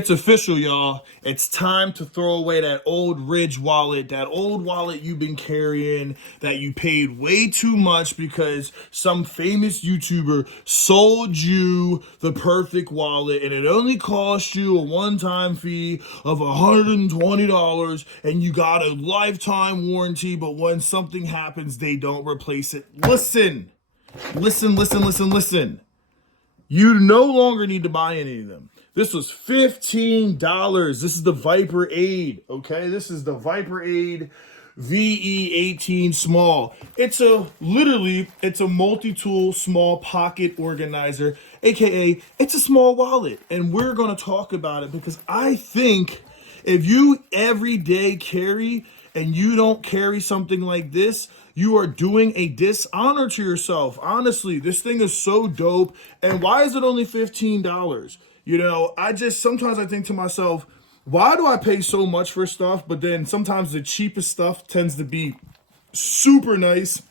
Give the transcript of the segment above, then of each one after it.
It's official, y'all. It's time to throw away that old Ridge wallet, that old wallet you've been carrying that you paid way too much because some famous YouTuber sold you the perfect wallet and it only cost you a one-time fee of $120 and you got a lifetime warranty, but when something happens, they don't replace it. Listen. You no longer need to buy any of them. This was $15. This is the Viperade, okay? This is the Viperade VE18 small. It's a multi-tool small pocket organizer, aka it's a small wallet. And we're gonna talk about it because I think if you everyday carry and you don't carry something like this, you are doing a dishonor to yourself. Honestly, this thing is so dope. And why is it only $15? You know, sometimes I think to myself, why do I pay so much for stuff? But then sometimes the cheapest stuff tends to be super nice.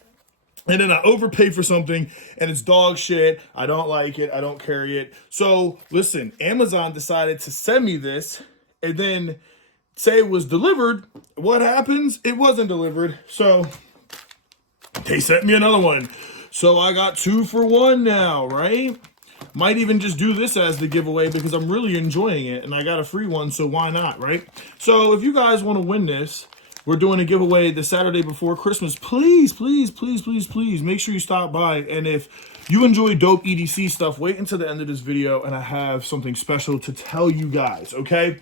And then I overpay for something and it's dog shit. I don't like it. I don't carry it. So listen, Amazon decided to send me this and then say it was delivered. What happens? It wasn't delivered. So they sent me another one. So I got 2 for 1 now, right? Might even just do this as the giveaway because I'm really enjoying it and I got a free one, so why not, right? So if you guys want to win this, we're doing a giveaway the Saturday before Christmas. Please make sure you stop by. And if you enjoy dope EDC stuff, wait until the end of this video and I have something special to tell you guys, okay?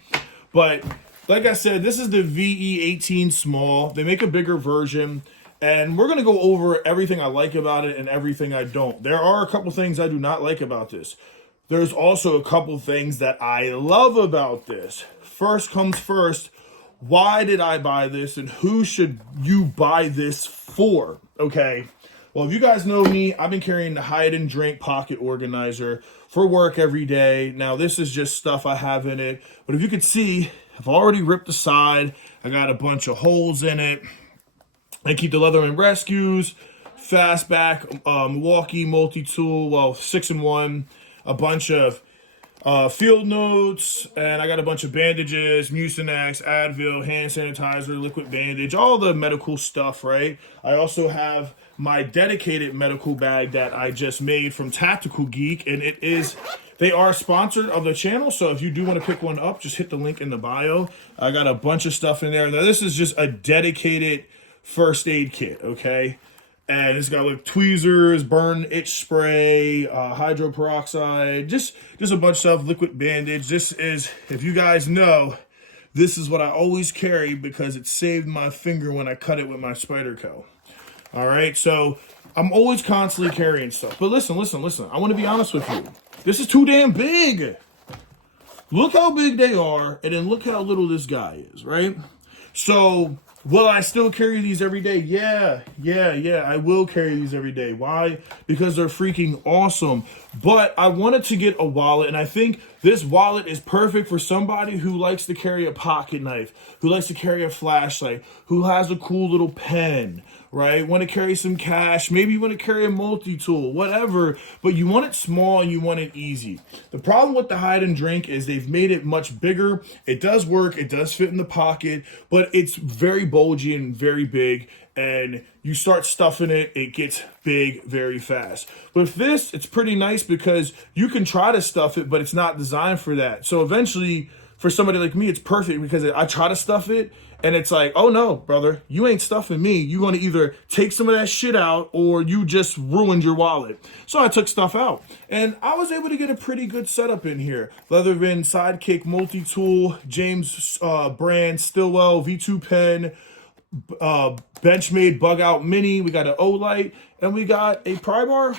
But like I said, this is the VE18 small. They make a bigger version. And we're going to go over everything I like about it and everything I don't. There are a couple things I do not like about this. There's also a couple things that I love about this. First comes first, why did I buy this and who should you buy this for? Okay, well, if you guys know me, I've been carrying the hide and drink pocket organizer for work every day. Now, this is just stuff I have in it. But if you could see, I've already ripped the side. I got a bunch of holes in it. I keep the Leatherman Rescues, Fastback, Milwaukee multi-tool, 6-in-1, a bunch of field notes, and I got a bunch of bandages, Mucinex, Advil, hand sanitizer, liquid bandage, all the medical stuff, right? I also have my dedicated medical bag that I just made from Tactical Geek, and they are sponsored of the channel, so if you do want to pick one up, just hit the link in the bio. I got a bunch of stuff in there. Now, this is just a dedicated first aid kit, okay? And it's got like tweezers, burn itch spray, hydroperoxide, just a bunch of stuff, liquid bandage. This is, if you guys know, this is what I always carry because it saved my finger when I cut it with my Spyderco. All right, so I'm always constantly carrying stuff. But listen, I want to be honest with you. This is too damn big. Look how big they are, and then look how little this guy is, right? So will I still carry these every day? Yeah, I will carry these every day. Why? Because they're freaking awesome. But I wanted to get a wallet, and I think this wallet is perfect for somebody who likes to carry a pocket knife, who likes to carry a flashlight, who has a cool little pen, right? Want to carry some cash, maybe you want to carry a multi-tool, whatever, but you want it small and you want it easy. The problem with the hide and drink is they've made it much bigger. It does work, it does fit in the pocket, but it's very bulgy and very big, and you start stuffing it, it gets big very fast. With this, it's pretty nice because you can try to stuff it, but it's not designed for that. So eventually, for somebody like me, it's perfect because I try to stuff it, and it's like, oh no, brother, you ain't stuffing me. You want to either take some of that shit out or you just ruined your wallet. So I took stuff out and I was able to get a pretty good setup in here. Leatherman Sidekick multi-tool, James brand Stillwell V2 pen, Benchmade Bug Out Mini. We got an O-Light and we got a pry bar.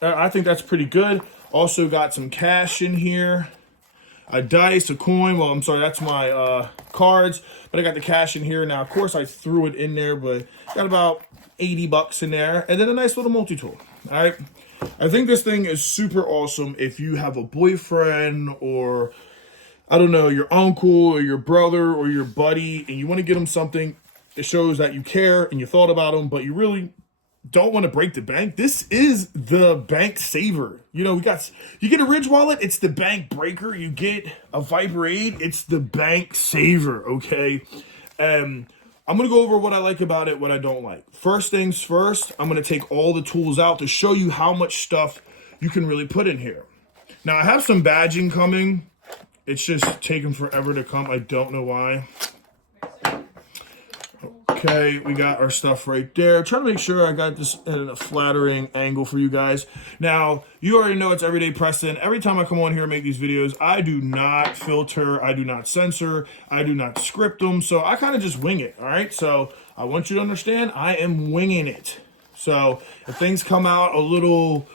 I think that's pretty good. Also got some cash in here. A dice, a coin. Well, I'm sorry, that's my cards. But I got the cash in here. Now, of course, I threw it in there, but got about 80 bucks in there. And then a nice little multi-tool. All right. I think this thing is super awesome if you have a boyfriend or, I don't know, your uncle or your brother or your buddy, and you want to get them something that shows that you care and you thought about them, but you really don't want to break the bank, this is the bank saver. You know, you get a Ridge wallet, it's the bank breaker. You get a Viperade, it's the bank saver, okay? I'm going to go over what I like about it, what I don't like. First things first, I'm going to take all the tools out to show you how much stuff you can really put in here. Now, I have some badging coming. It's just taking forever to come. I don't know why. Okay, we got our stuff right there. Trying to make sure I got this in a flattering angle for you guys. Now, you already know it's Everyday Preston. Every time I come on here and make these videos, I do not filter, I do not censor, I do not script them. So I kind of just wing it, all right? So I want you to understand, I am winging it. So if things come out a little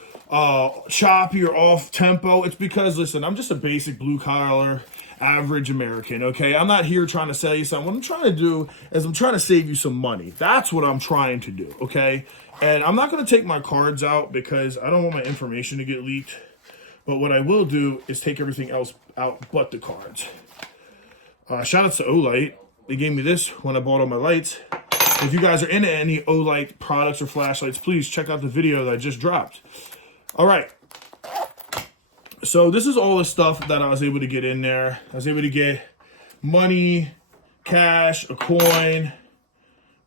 choppy or off tempo, it's because, listen, I'm just a basic blue collar average American, okay? I'm not here trying to sell you something. What I'm trying to do is I'm trying to save you some money. That's what I'm trying to do, okay? And I'm not going to take my cards out because I don't want my information to get leaked. But what I will do is take everything else out but the cards. Shout out to Olight. They gave me this when I bought all my lights. If you guys are into any Olight products or flashlights, please check out the video that I just dropped. All right. So this is all the stuff that I was able to get in there. I was able to get money, cash, a coin,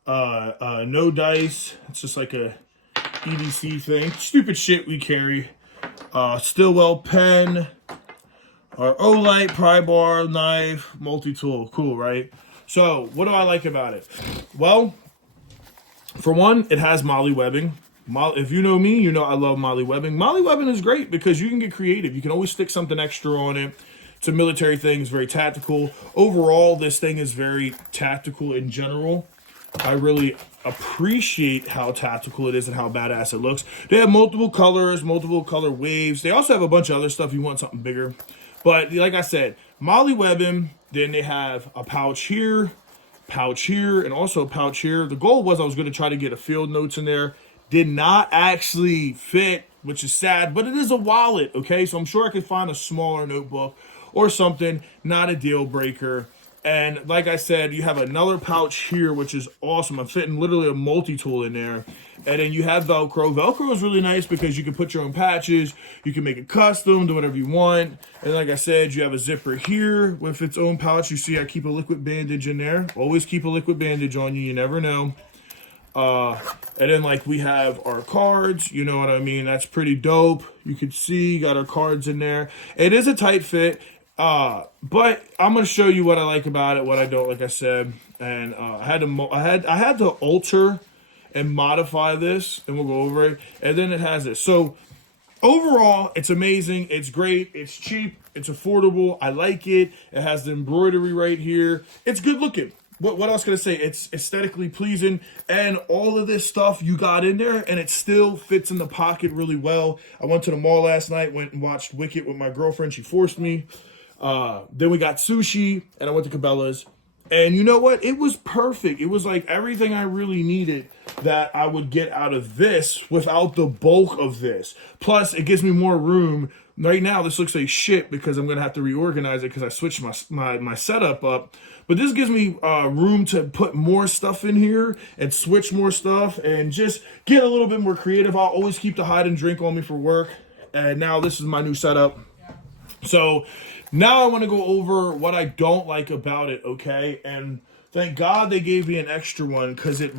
no dice. It's just like a EDC thing. Stupid shit we carry. Stillwell pen, our Olight pry bar, knife, multi-tool. Cool, right? So what do I like about it? Well, for one, it has molly webbing. If you know me, you know I love molly webbing. Molly webbing is great because you can get creative. You can always stick something extra on it. It's a military thing. It's very tactical. Overall, this thing is very tactical in general. I really appreciate how tactical it is and how badass it looks. They have multiple colors, multiple color waves. They also have a bunch of other stuff if you want something bigger. But like I said, molly webbing. Then they have a pouch here, and also a pouch here. The goal was I was going to try to get a field notes in there. Did not actually fit, which is sad, but it is a wallet, okay? So I'm sure I could find a smaller notebook or something, not a deal breaker. And like I said, you have another pouch here, which is awesome. I'm fitting literally a multi-tool in there. And then you have Velcro. Velcro is really nice because you can put your own patches. You can make it custom, do whatever you want. And like I said, you have a zipper here with its own pouch. You see I keep a liquid bandage in there. Always keep a liquid bandage on you. You never know. And then like we have our cards, you know what I mean? That's pretty dope. You can see, got our cards in there. It is a tight fit, but I'm going to show you what I like about it, what I don't, like I said. And, I had to alter and modify this, and we'll go over it. And then it has this. So overall, it's amazing. It's great. It's cheap. It's affordable. I like it. It has the embroidery right here. It's good looking. What else can I say? It's aesthetically pleasing, and all of this stuff you got in there, and it still fits in the pocket really well. I went to the mall last night, went and watched Wicked with my girlfriend. She forced me. Then we got sushi, and I went to Cabela's. And you know what? It was perfect. It was like everything I really needed that I would get out of this without the bulk of this. Plus, it gives me more room. Right now, this looks like shit because I'm going to have to reorganize it because I switched my setup up. But this gives me room to put more stuff in here and switch more stuff and just get a little bit more creative. I'll always keep the hide and drink on me for work. And now this is my new setup. So now I want to go over what I don't like about it, okay? And thank God they gave me an extra one because it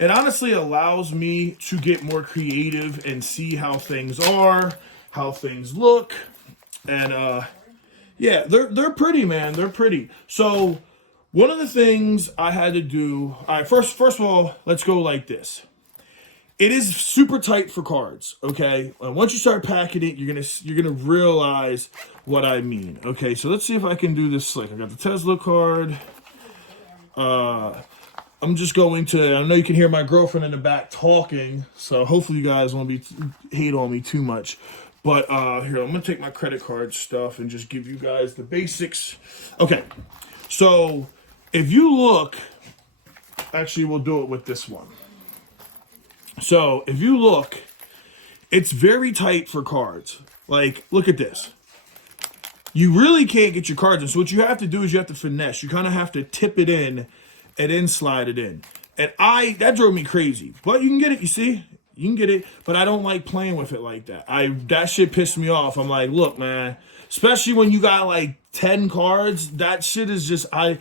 honestly allows me to get more creative and see how things are, how things look. And yeah, they're pretty, man. They're pretty. So one of the things I had to do, all right, first of all, let's go like this. It is super tight for cards, okay? And once you start packing it, you're gonna realize what I mean. Okay, so let's see if I can do this slick. I got the Tesla card. I'm just going to, I know you can hear my girlfriend in the back talking, so hopefully you guys won't hate on me too much. But here, I'm going to take my credit card stuff and just give you guys the basics. Okay, so if you look, actually we'll do it with this one. So if you look, it's very tight for cards. Like, look at this. You really can't get your cards in. So what you have to do is you have to finesse. You kind of have to tip it in and then slide it in. And that drove me crazy. But you can get it, you see? You can get it, but I don't like playing with it like that. That shit pissed me off. I'm like, look, man, especially when you got like 10 cards, that shit is just, I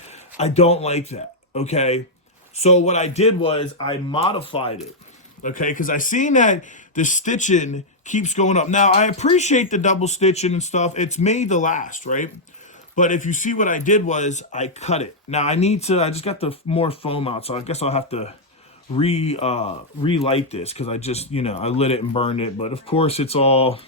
don't like that, okay? So what I did was I modified it, okay? Because I seen that the stitching keeps going up. Now, I appreciate the double stitching and stuff. It's made to last, right? But if you see what I did was I cut it. Now, I just got the more foam out, so I guess I'll have to relight this because I just, I lit it and burned it. But of course, it's all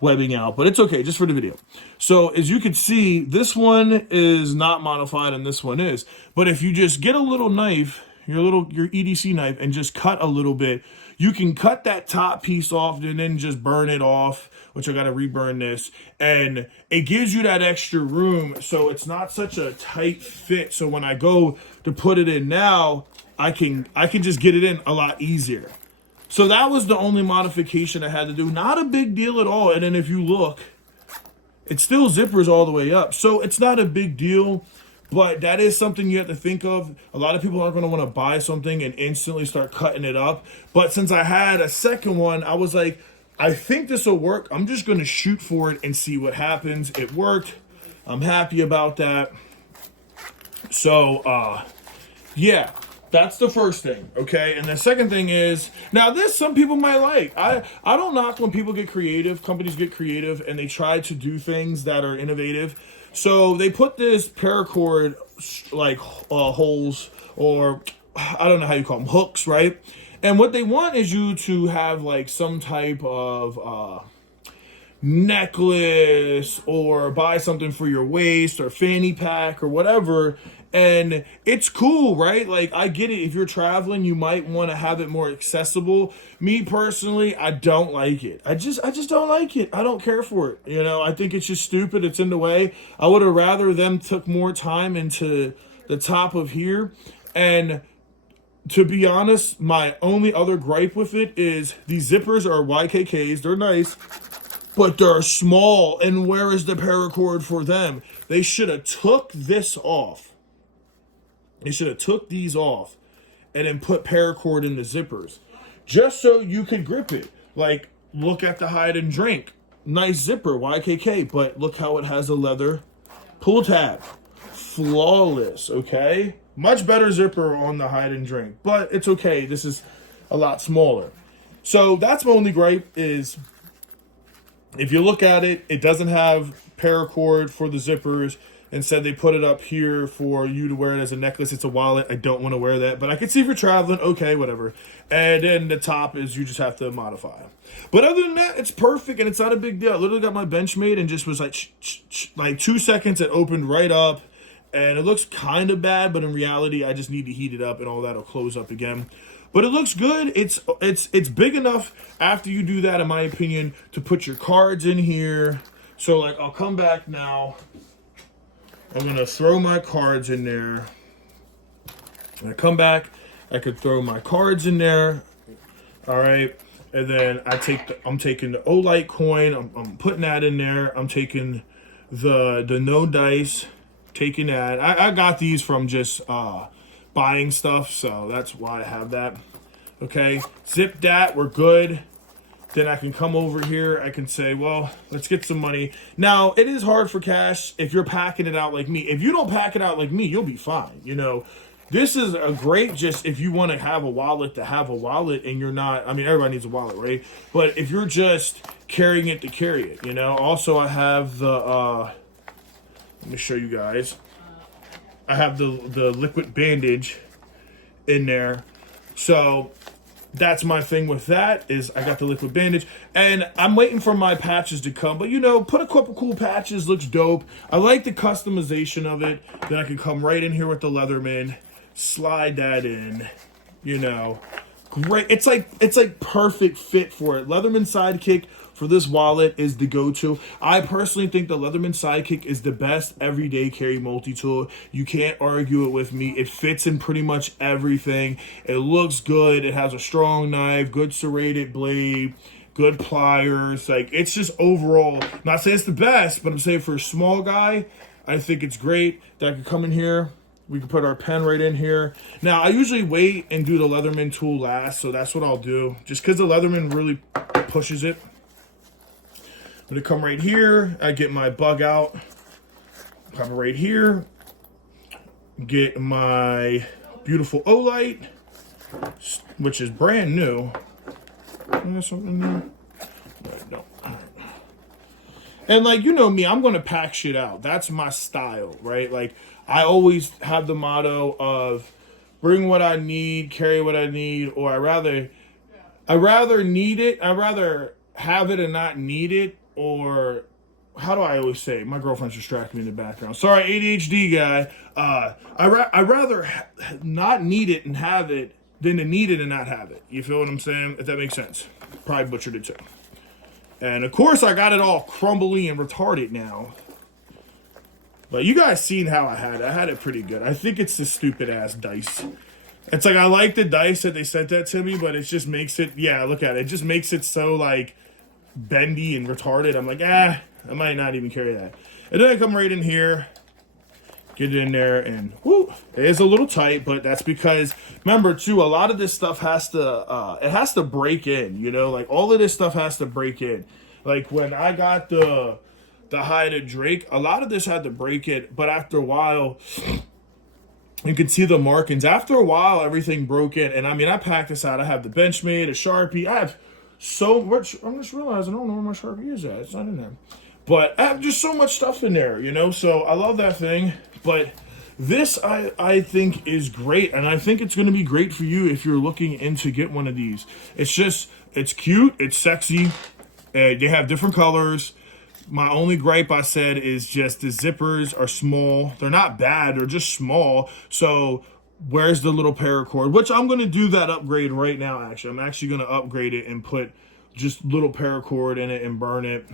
webbing out, but it's okay just for the video. So as you can see, this one is not modified and this one is. But if you just get a little knife, your EDC knife, and just cut a little bit, you can cut that top piece off and then just burn it off, which I got to reburn this. And it gives you that extra room so it's not such a tight fit. So when I go to put it in now, I can just get it in a lot easier. So that was the only modification I had to do. Not a big deal at all. And then if you look, it still zippers all the way up. So it's not a big deal, but that is something you have to think of. A lot of people aren't going to want to buy something and instantly start cutting it up. But since I had a second one, I was like, I think this will work. I'm just going to shoot for it and see what happens. It worked. I'm happy about that. So, yeah. That's the first thing, okay? And the second thing is, now this some people might like. I don't knock when people get creative, companies get creative, and they try to do things that are innovative. So they put this paracord, like, holes, or I don't know how you call them, hooks, right? And what they want is you to have, like, some type of necklace or buy something for your waist or fanny pack or whatever. And it's cool, right? Like, I get it. If you're traveling, you might want to have it more accessible. Me personally, I don't like it. I just don't like it. I don't care for it. I think it's just stupid. It's in the way. I would have rather them took more time into the top of here. And to be honest, my only other gripe with it is these zippers are YKKs. They're nice, but they're small. And where is the paracord for them? They should have took this off. They should have took these off and then put paracord in the zippers just so you could grip it. Like, look at the hide and drink. Nice zipper, YKK, but look how it has a leather pull tab. Flawless, okay? Much better zipper on the hide and drink, but it's okay. This is a lot smaller. So that's my only gripe is if you look at it, it doesn't have paracord for the zippers. Instead, they put it up here for you to wear it as a necklace. It's a wallet. I don't want to wear that. But I can see if you're traveling. Okay, whatever. And then the top is you just have to modify. But other than that, it's perfect and it's not a big deal. I literally got my bench made and just was like 2 seconds. It opened right up. And it looks kind of bad. But in reality, I just need to heat it up and all that will close up again. But it looks good. It's big enough after you do that, in my opinion, to put your cards in here. So, like, I'll come back now. I'm going to throw my cards in there. When I come back, I could throw my cards in there. All right. And then I'm taking the Olight coin. I'm putting that in there. I'm taking the no dice, taking that. I got these from just buying stuff, so that's why I have that. Okay. Zip that. We're good. Then I can come over here. I can say, well, let's get some money. Now, it is hard for cash if you're packing it out like me. If you don't pack it out like me, you'll be fine. This is a great just if you want to have a wallet and you're not, I mean, everybody needs a wallet, right? But if you're just carrying it to carry it, Also, I have the, let me show you guys. I have the liquid bandage in there. So that's my thing with that is I got the liquid bandage and I'm waiting for my patches to come, but put a couple cool patches, looks dope. I like the customization of it. Then I can come right in here with the Leatherman, slide that in, great. It's like perfect fit for it. Leatherman Sidekick for this wallet is the go-to. I personally think the Leatherman Sidekick is the best everyday carry multi-tool. You can't argue it with me. It fits in pretty much everything. It looks good. It has a strong knife, good serrated blade, good pliers. Like, it's just overall, not saying it's the best, but I'm saying for a small guy, I think it's great that I could come in here We can put our pen right in here. Now, I usually wait and do the Leatherman tool last, so that's what I'll do. Just because the Leatherman really pushes it. I'm going to come right here. I get my bug out. Come right here. Get my beautiful Olight, which is brand new. Is something new? No. And like, you know me, I'm going to pack shit out. That's my style, right? Like, I always have the motto of bring what I need, carry what I need, or I rather need it. I'd rather have it and not need it, or how do I always say it? My girlfriend's distracting me in the background. Sorry, ADHD guy. I'd rather not need it and have it than to need it and not have it. You feel what I'm saying? If that makes sense. Probably butchered it too. And of course, I got it all crumbly and retarded now. But you guys seen how I had it. I had it pretty good. I think it's this stupid ass dice. It's like, I like the dice that they sent that to me, but it just makes it, yeah, look at it. It just makes it so like bendy and retarded. I'm like, I might not even carry that. And then I come right in here, get it in there, and whoo, it is a little tight, but that's because, remember too, a lot of this stuff has to, it has to break in, you know, like all of this stuff has to break in. Like when I got the hide of Drake, a lot of this had to break it, but after a while, you can see the markings. After a while, everything broke in, and I mean, I packed this out. I have the Benchmade, a Sharpie. I have so much. I'm just realizing I don't know where my Sharpie is at. It's not in there. But I have just so much stuff in there, you know? So I love that thing. But this, I think, is great. And I think it's going to be great for you if you're looking into get one of these. It's just, it's cute. It's sexy. They have different colors. My only gripe, I said, is just the zippers are small. They're not bad. They're just small. So where's the little paracord? Which I'm going to do that upgrade right now, actually. I'm actually going to upgrade it and put just little paracord in it and burn it.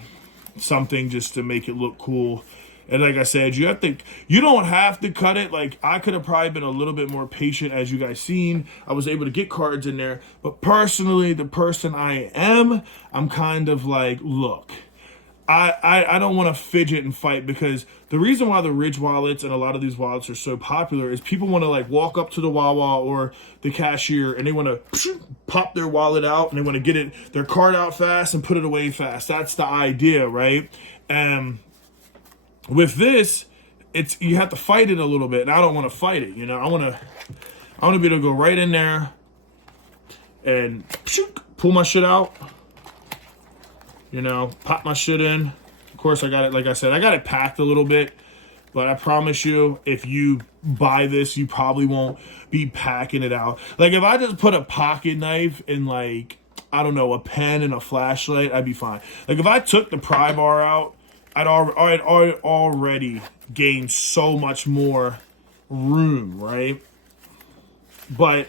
Something just to make it look cool. And like I said, you don't have to cut it. Like, I could have probably been a little bit more patient, as you guys seen. I was able to get cards in there. But personally, the person I am, I'm kind of like, look, I don't want to fidget and fight, because the reason why the Ridge wallets and a lot of these wallets are so popular is people want to like walk up to the Wawa or the cashier and they want to pop their wallet out and they want to get their card out fast and put it away fast. That's the idea, right? And with this, you have to fight it a little bit, and I don't want to fight it. You know, I want to be able to go right in there and pull my shit out. You know, pop my shit in. Of course, I got it, like I said, I got it packed a little bit. But I promise you, if you buy this, you probably won't be packing it out. Like, if I just put a pocket knife in, like, I don't know, a pen and a flashlight, I'd be fine. Like, if I took the pry bar out, I'd already gained so much more room, right? But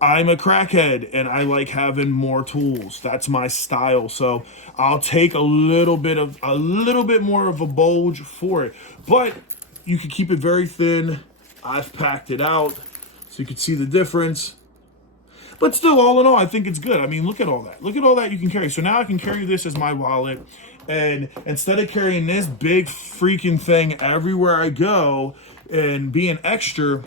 I'm a crackhead and I like having more tools. That's my style. So I'll take a little bit more of a bulge for it. But you can keep it very thin. I've packed it out so you can see the difference. But still, all in all, I think it's good. I mean, look at all that. Look at all that you can carry. So now I can carry this as my wallet. And instead of carrying this big freaking thing everywhere I go and being extra,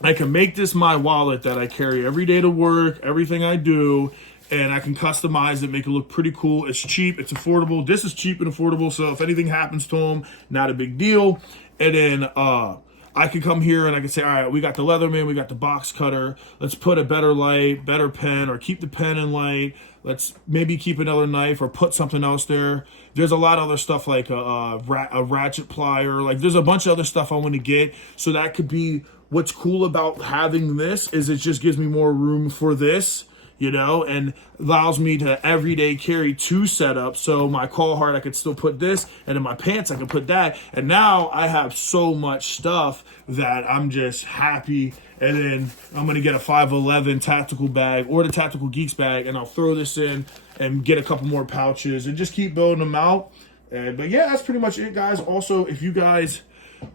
I can make this my wallet that I carry every day to work, everything I do, and I can customize it, make it look pretty cool. It's cheap, it's affordable. This is cheap and affordable, so if anything happens to them, not a big deal. And then I can come here and I can say, all right, we got the Leatherman, we got the box cutter. Let's put a better light, better pen, or keep the pen in light. Let's maybe keep another knife or put something else there. There's a lot of other stuff like a ratchet plier. Like, there's a bunch of other stuff I want to get. So that could be what's cool about having this, is it just gives me more room for this, you know, and allows me to everyday carry two setups. So my call hard, I could still put this, and in my pants, I could put that. And now I have so much stuff that I'm just happy. And then I'm going to get a 511 tactical bag or the Tactical Geeks bag, and I'll throw this in and get a couple more pouches and just keep building them out. But yeah, that's pretty much it, guys. Also, if you guys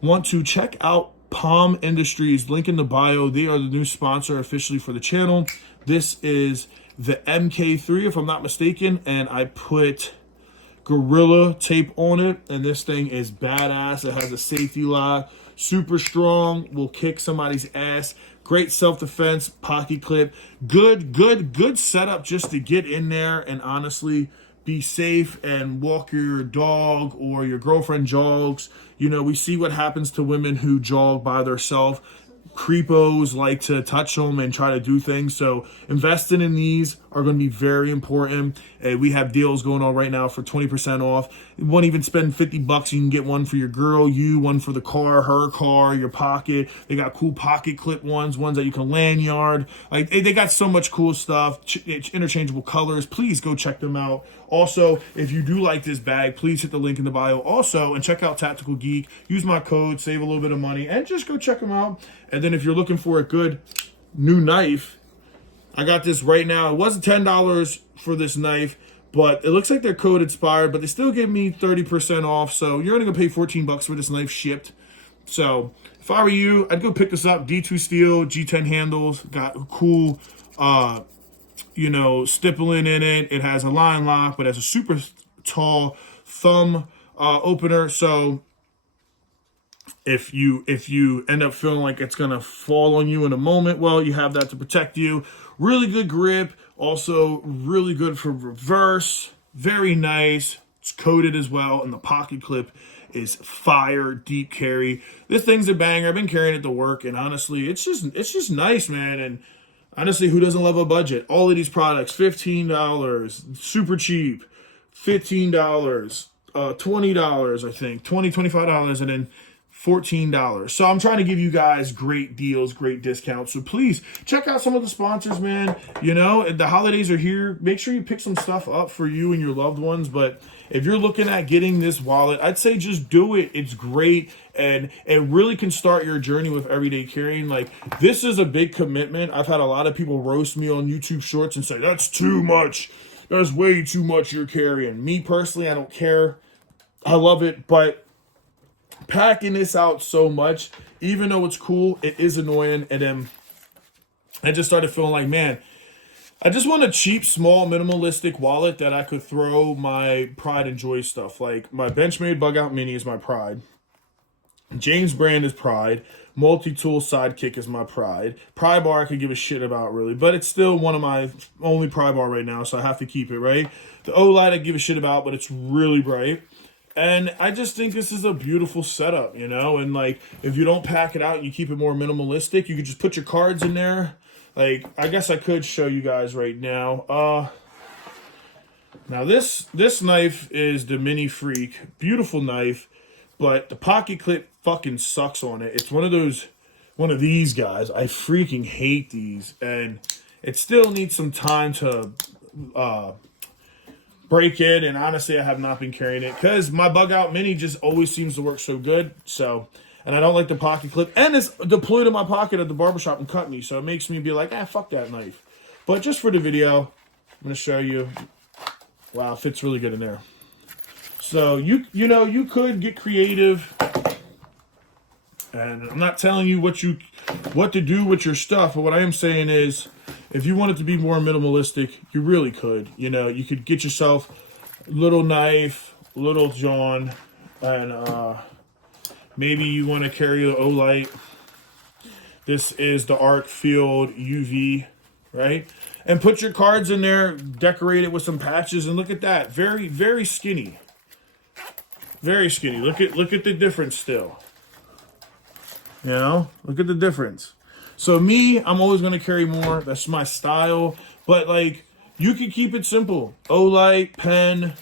want to check out Palm Industries, link in the bio. They are the new sponsor officially for the channel. This is the MK3, if I'm not mistaken, and I put Gorilla tape on it, and this thing is badass. It has a safety lock, super strong, will kick somebody's ass. Great self-defense, pocket clip. Good setup just to get in there and honestly be safe and walk your dog or your girlfriend jogs. You know, we see what happens to women who jog by themselves. Creepos like to touch them and try to do things. So investing in these are going to be very important. We have deals going on right now for 20% off. You won't even spend $50. You can get one for your girl, one for the car, her car, your pocket. They got cool pocket clip ones that you can lanyard. Like they got so much cool stuff, interchangeable colors. Please go check them out. Also, if you do like this bag, please hit the link in the bio also and check out Tactical Geek. Use my code, save a little bit of money, and just go check them out. And then if you're looking for a good new knife, I got this right now. It wasn't $10 for this knife, but it looks like their code expired, but they still gave me 30% off. So you're only gonna pay $14 for this knife shipped. So if I were you, I'd go pick this up. D2 steel, G10 handles, got cool, stippling in it. It has a line lock, but it has a super tall thumb opener. So if you end up feeling like it's gonna fall on you in a moment, well, you have that to protect you. Really good grip, also really good for reverse. Very nice. It's coated as well, and the pocket clip is fire. Deep carry. This thing's a banger. I've been carrying it to work, and honestly, it's just nice, man. And honestly, who doesn't love a budget? All of these products, $15, super cheap. $15, $20, I think, $25, and then $14. So I'm trying to give you guys great deals, great discounts. So please check out some of the sponsors, man. You know, the holidays are here. Make sure you pick some stuff up for you and your loved ones. But if you're looking at getting this wallet, I'd say just do it. It's great, and it really can start your journey with everyday carrying. Like, this is a big commitment. I've had a lot of people roast me on YouTube Shorts and say, that's too much. That's way too much you're carrying. Me personally, I don't care. I love it, but packing this out so much, even though it's cool, it is annoying. And then I just started feeling like, man, I just want a cheap, small, minimalistic wallet that I could throw my Pride and Joy stuff. Like, my Benchmade Bug Out Mini is my Pride. James Brand is Pride. Multi-Tool Sidekick is my Pride. Pry Bar I could give a shit about, really, but it's still one of my only Pry Bar right now, so I have to keep it, right? The O-Light I give a shit about, but it's really bright. And I just think this is a beautiful setup, you know? And, like, if you don't pack it out and you keep it more minimalistic, you could just put your cards in there. Like, I guess I could show you guys right now. Now, this knife is the Mini Freak. Beautiful knife, but the pocket clip fucking sucks on it. It's one of these guys. I freaking hate these. And it still needs some time to break it, and honestly, I have not been carrying it because my Bug Out Mini just always seems to work so good. So, and I don't like the pocket clip, and it's deployed in my pocket at the barbershop and cut me, so it makes me be like, fuck that knife. But just for the video, I'm gonna show you. Wow, it fits really good in there. So you could get creative, and I'm not telling you what to do with your stuff, but what I am saying is, if you want it to be more minimalistic, you really could. You know, you could get yourself a little knife, little John, and maybe you want to carry the O-Light. This is the Arc Field UV, right? And put your cards in there, decorate it with some patches, and look at that. Very, very skinny. Very skinny. Look at the difference still. You know, look at the difference. So me, I'm always going to carry more. That's my style. But, like, you can keep it simple. O-Light, pen,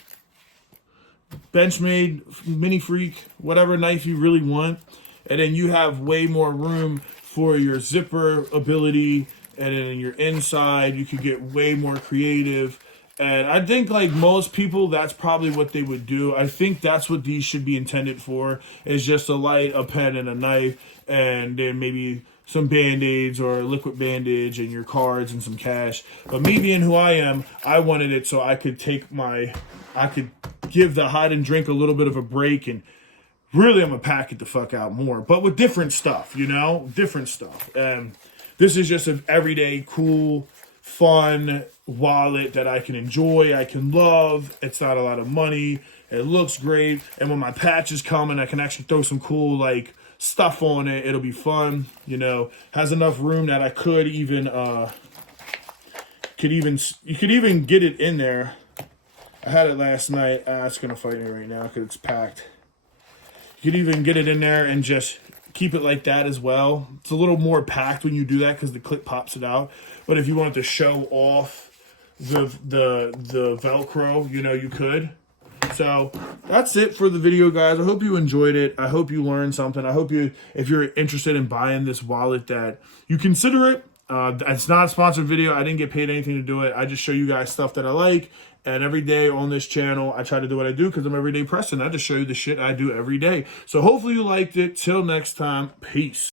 Benchmade, Mini Freak, whatever knife you really want. And then you have way more room for your zipper ability. And then in your inside, you could get way more creative. And I think, like most people, that's probably what they would do. I think that's what these should be intended for, is just a light, a pen, and a knife. And then maybe some Band-Aids or a liquid bandage and your cards and some cash. But me being who I am, I wanted it so I could give the hide and drink a little bit of a break, and really I'm gonna pack it the fuck out more, but with different stuff, you know, different stuff. And this is just an everyday cool, fun wallet that I can enjoy, I can love. It's not a lot of money. It looks great. And when my patches come and I can actually throw some cool like stuff on it, it'll be fun. You know, has enough room that I could even you could even get it in there. I had it last night. It's gonna fight me right now because it's packed. You could even get it in there and just keep it like that as well. It's a little more packed when you do that because the clip pops it out. But if you wanted to show off the Velcro, you know, you could. So that's it for the video, guys. I hope you enjoyed it. I hope you learned something. I hope you, if you're interested in buying this wallet, that you consider it. It's not a sponsored video. I didn't get paid anything to do it. I just show you guys stuff that I like. And every day on this channel, I try to do what I do because I'm everyday Preston. I just show you the shit I do every day. So hopefully you liked it. Till next time, peace.